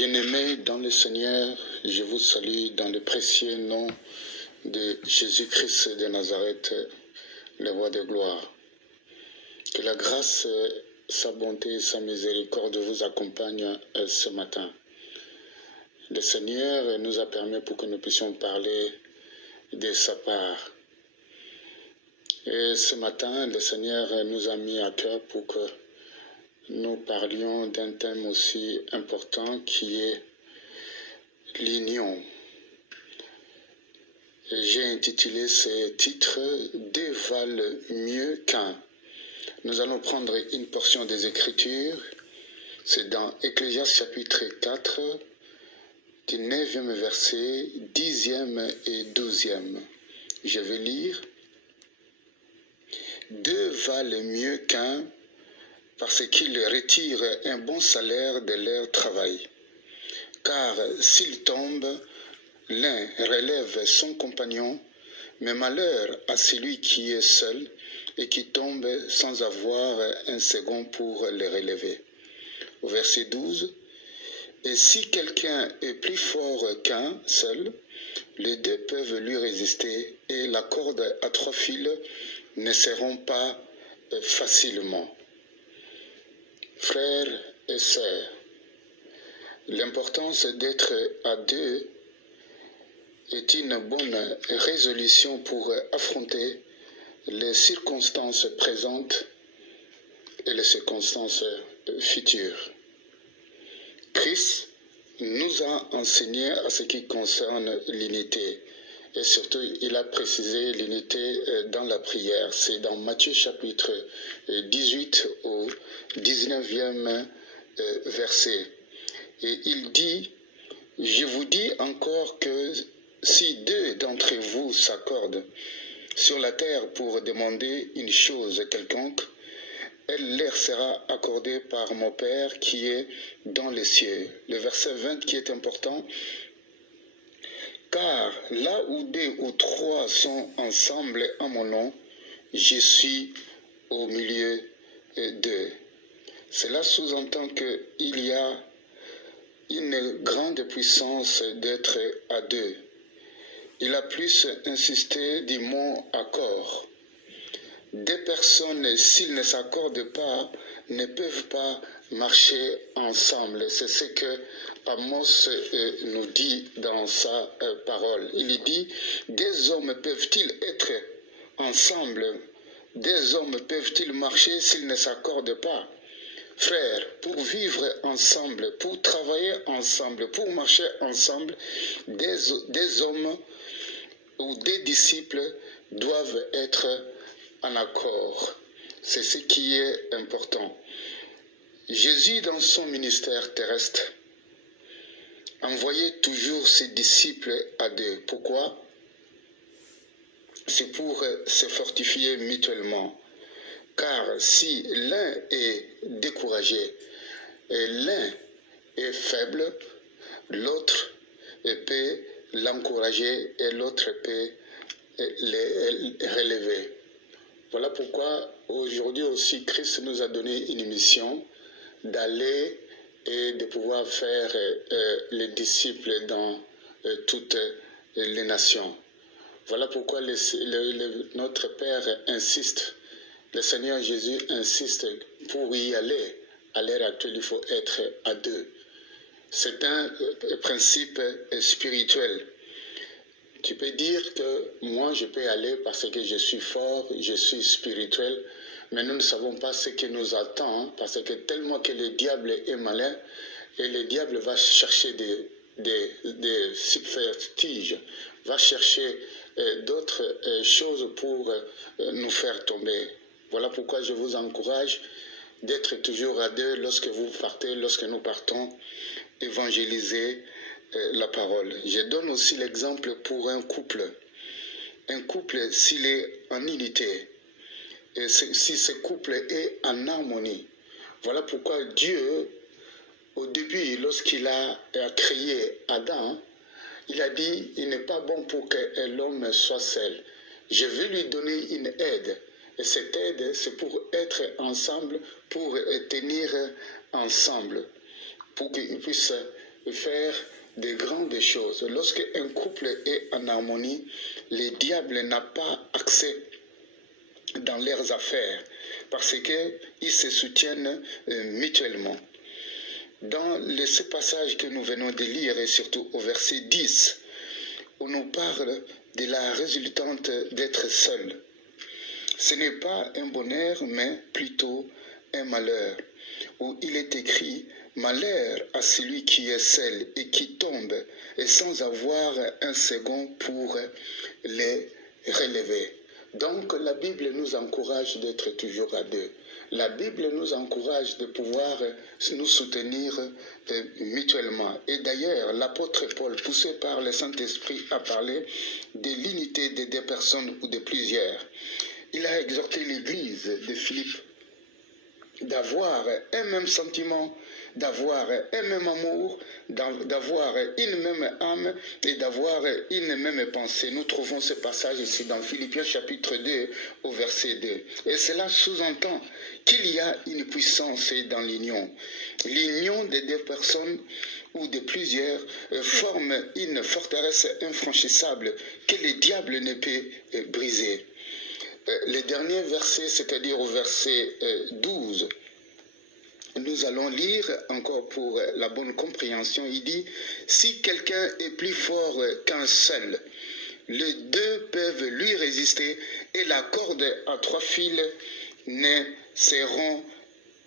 Bien-aimés dans le Seigneur, je vous salue dans le précieux nom de Jésus-Christ de Nazareth, le roi de gloire. Que la grâce, sa bonté et sa miséricorde vous accompagnent ce matin. Le Seigneur nous a permis pour que nous puissions parler de sa part. Et ce matin, le Seigneur nous a mis à cœur pour que nous parlions d'un thème aussi important qui est l'union. J'ai intitulé ce titre « Deux valent mieux qu'un ». Nous allons prendre une portion des Écritures. C'est dans Ecclésiaste chapitre 4, du 9e verset, 10e et 12e. Je vais lire. « Deux valent mieux qu'un parce qu'ils retirent un bon salaire de leur travail. Car s'ils tombent, l'un relève son compagnon, mais malheur à celui qui est seul et qui tombe sans avoir un second pour le relever. » Au verset 12, « Et si quelqu'un est plus fort qu'un seul, les deux peuvent lui résister et la corde à 3 fils ne seront pas facilement. » Frères et sœurs, l'importance d'être à deux est une bonne résolution pour affronter les circonstances présentes et les circonstances futures. Christ nous a enseigné à ce qui concerne l'unité. Et surtout, il a précisé l'unité dans la prière. C'est dans Matthieu chapitre 18 au 19e verset. Et il dit, « Je vous dis encore que si deux d'entre vous s'accordent sur la terre pour demander une chose quelconque, elle leur sera accordée par mon Père qui est dans les cieux. » Le verset 20 qui est important. « Car là où 2 ou 3 sont ensemble en mon nom, je suis au milieu d'eux. » Cela sous-entend qu'il y a une grande puissance d'être à deux. Il a plus insisté du mot « accord ». Deux personnes, s'ils ne s'accordent pas, ne peuvent pas marcher ensemble. C'est ce que Amos nous dit dans sa parole. Il dit, des hommes peuvent-ils être ensemble? Des hommes peuvent-ils marcher s'ils ne s'accordent pas? Frères, pour vivre ensemble, pour travailler ensemble, pour marcher ensemble, des hommes ou des disciples doivent être en accord. C'est ce qui est important. Jésus, dans son ministère terrestre, envoyait toujours ses disciples à deux. Pourquoi? C'est pour se fortifier mutuellement. Car si l'un est découragé et l'un est faible, l'autre peut l'encourager et l'autre peut le relever. Voilà pourquoi aujourd'hui aussi Christ nous a donné une mission d'aller et de pouvoir faire les disciples dans toutes les nations. Voilà pourquoi notre Père insiste, le Seigneur Jésus insiste pour y aller. À l'heure actuelle, il faut être à deux. C'est un principe spirituel. Tu peux dire que moi je peux aller parce que je suis fort, je suis spirituel, mais nous ne savons pas ce qui nous attend parce que tellement que le diable est malin et le diable va chercher des subterfuges, va chercher d'autres choses pour nous faire tomber. Voilà pourquoi je vous encourage d'être toujours à deux lorsque vous partez, lorsque nous partons évangéliser la parole. Je donne aussi l'exemple pour un couple. Un couple, s'il est en unité, et si ce couple est en harmonie, voilà pourquoi Dieu, au début, lorsqu'il a créé Adam, il a dit, il n'est pas bon pour que l'homme soit seul. Je vais lui donner une aide. Et cette aide, c'est pour être ensemble, pour tenir ensemble, pour qu'ils puissent faire de grandes choses. Lorsque un couple est en harmonie, le diable n'a pas accès dans leurs affaires parce qu'ils se soutiennent mutuellement. Dans ce passage que nous venons de lire, et surtout au verset 10, on nous parle de la résultante d'être seul. Ce n'est pas un bonheur, mais plutôt un malheur, où il est écrit « Malheur à celui qui est seul et qui tombe, et sans avoir un second pour les relever ». Donc la Bible nous encourage d'être toujours à deux. La Bible nous encourage de pouvoir nous soutenir mutuellement. Et d'ailleurs, l'apôtre Paul, poussé par le Saint-Esprit, a parlé de l'unité de deux personnes ou de plusieurs. Il a exhorté l'Église de Philippe d'avoir un même sentiment, d'avoir un même amour, d'avoir une même âme et d'avoir une même pensée. Nous trouvons ce passage ici dans Philippiens chapitre 2 au verset 2. Et cela sous-entend qu'il y a une puissance dans l'union. L'union des deux personnes ou de plusieurs forme une forteresse infranchissable que le diable ne peut briser. Le dernier verset, c'est-à-dire au verset 12, nous allons lire encore pour la bonne compréhension. Il dit « Si quelqu'un est plus fort qu'un seul, les deux peuvent lui résister et la corde à 3 fils ne seront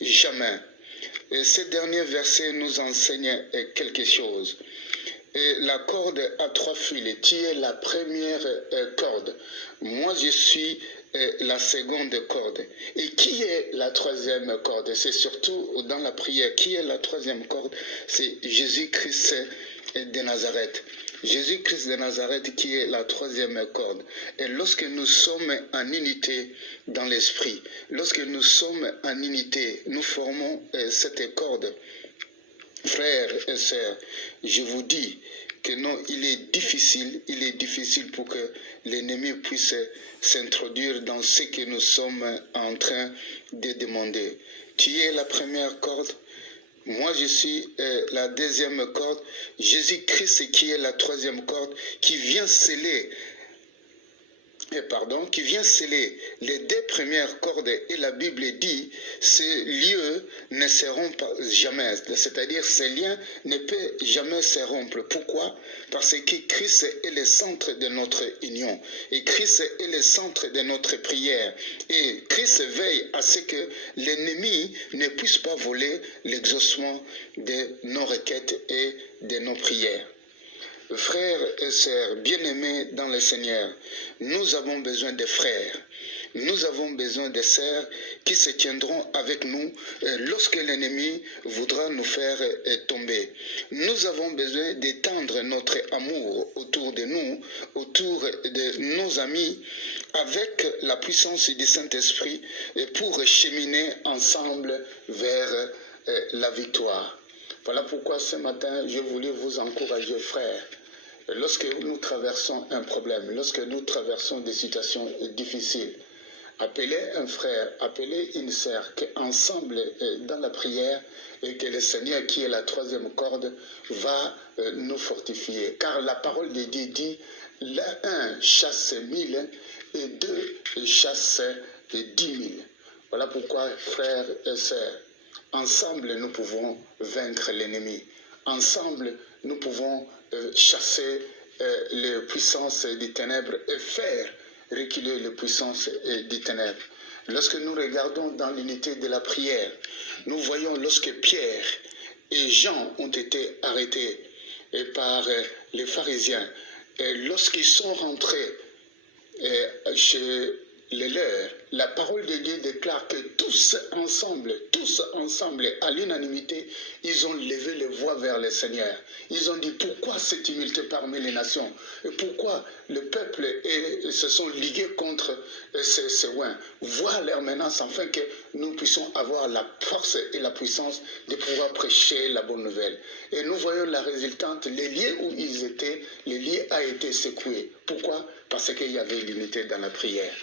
jamais. » Et ce dernier verset nous enseigne quelque chose. Et la corde à 3 fils, qui est la première corde. Moi, je suis la seconde corde. Et qui est la troisième corde? C'est surtout dans la prière. Qui est la troisième corde? C'est Jésus-Christ de Nazareth. Jésus-Christ de Nazareth qui est la troisième corde. Et lorsque nous sommes en unité dans l'esprit, lorsque nous sommes en unité, nous formons cette corde. Frères et sœurs, je vous dis que non, il est difficile pour que l'ennemi puisse s'introduire dans ce que nous sommes en train de demander. Tu es la première corde, moi je suis la deuxième corde, Jésus-Christ qui est la troisième corde, qui vient sceller les 2 premières cordes, et la Bible dit ces lieux ne seront pas jamais, c'est-à-dire ces liens ne peuvent jamais se rompre. Pourquoi? Parce que Christ est le centre de notre union et Christ est le centre de notre prière, et Christ veille à ce que l'ennemi ne puisse pas voler l'exaucement de nos requêtes et de nos prières. Frères et sœurs, bien-aimés dans le Seigneur, nous avons besoin de frères, nous avons besoin de sœurs qui se tiendront avec nous lorsque l'ennemi voudra nous faire tomber. Nous avons besoin d'étendre notre amour autour de nous, autour de nos amis, avec la puissance du Saint-Esprit pour cheminer ensemble vers la victoire. Voilà pourquoi ce matin, je voulais vous encourager, frères. Lorsque nous traversons un problème, lorsque nous traversons des situations difficiles, appelez un frère, appelez une sœur, qu'ensemble dans la prière, et que le Seigneur, qui est la troisième corde, va nous fortifier. Car la parole de Dieu dit, l'un chasse 1000 et 2 chassent 10 000. Voilà pourquoi, frères et sœurs, ensemble, nous pouvons vaincre l'ennemi. Ensemble, nous pouvons chasser les puissances des ténèbres et faire reculer les puissances des ténèbres. Lorsque nous regardons dans l'unité de la prière, nous voyons lorsque Pierre et Jean ont été arrêtés par les pharisiens, et lorsqu'ils sont rentrés chez les leurs, la parole de Dieu déclare que tous ensemble, à l'unanimité, ils ont levé les voix vers le Seigneur. Ils ont dit, pourquoi cette tumulte parmi les nations? Et pourquoi le peuple se sont ligués contre ces oins? Vois leur menace afin que nous puissions avoir la force et la puissance de pouvoir prêcher la bonne nouvelle. Et nous voyons la résultante, les lieux où ils étaient, les lieux a été secoués. Pourquoi? Parce qu'il y avait l'unité dans la prière.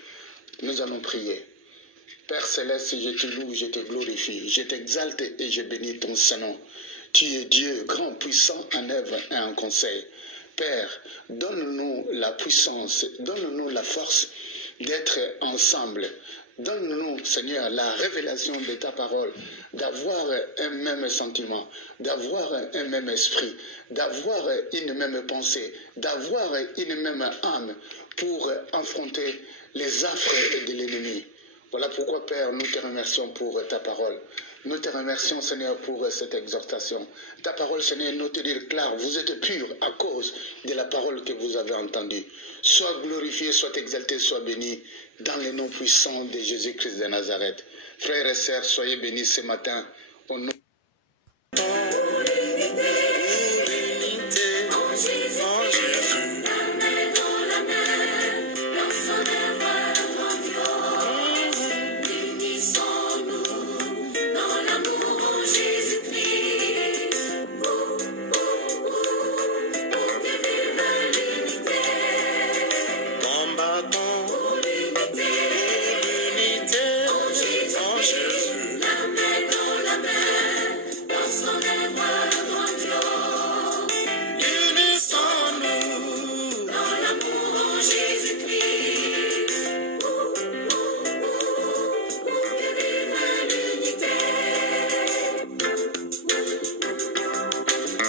Nous allons prier. Père Céleste, je te loue, je te glorifie, je t'exalte et je bénis ton Saint-Nom. Tu es Dieu, grand, puissant en œuvre et en conseil. Père, donne-nous la puissance, donne-nous la force d'être ensemble. Donne-nous, Seigneur, la révélation de ta parole, d'avoir un même sentiment, d'avoir un même esprit, d'avoir une même pensée, d'avoir une même âme pour affronter les affres de l'ennemi. Voilà pourquoi, Père, nous te remercions pour ta parole. Nous te remercions, Seigneur, pour cette exhortation. Ta parole, Seigneur, nous te dire clair, vous êtes purs à cause de la parole que vous avez entendue. Sois glorifié, sois exalté, sois béni dans le nom puissant de Jésus-Christ de Nazareth. Frères et sœurs, soyez bénis ce matin au nom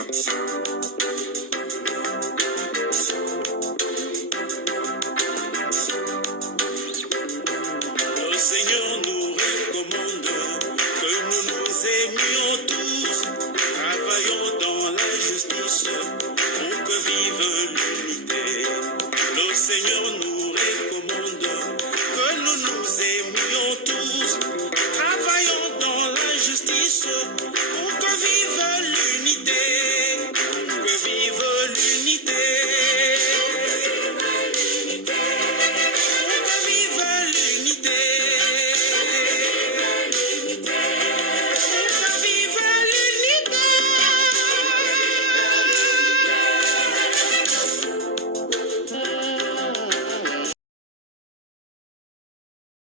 L'unité.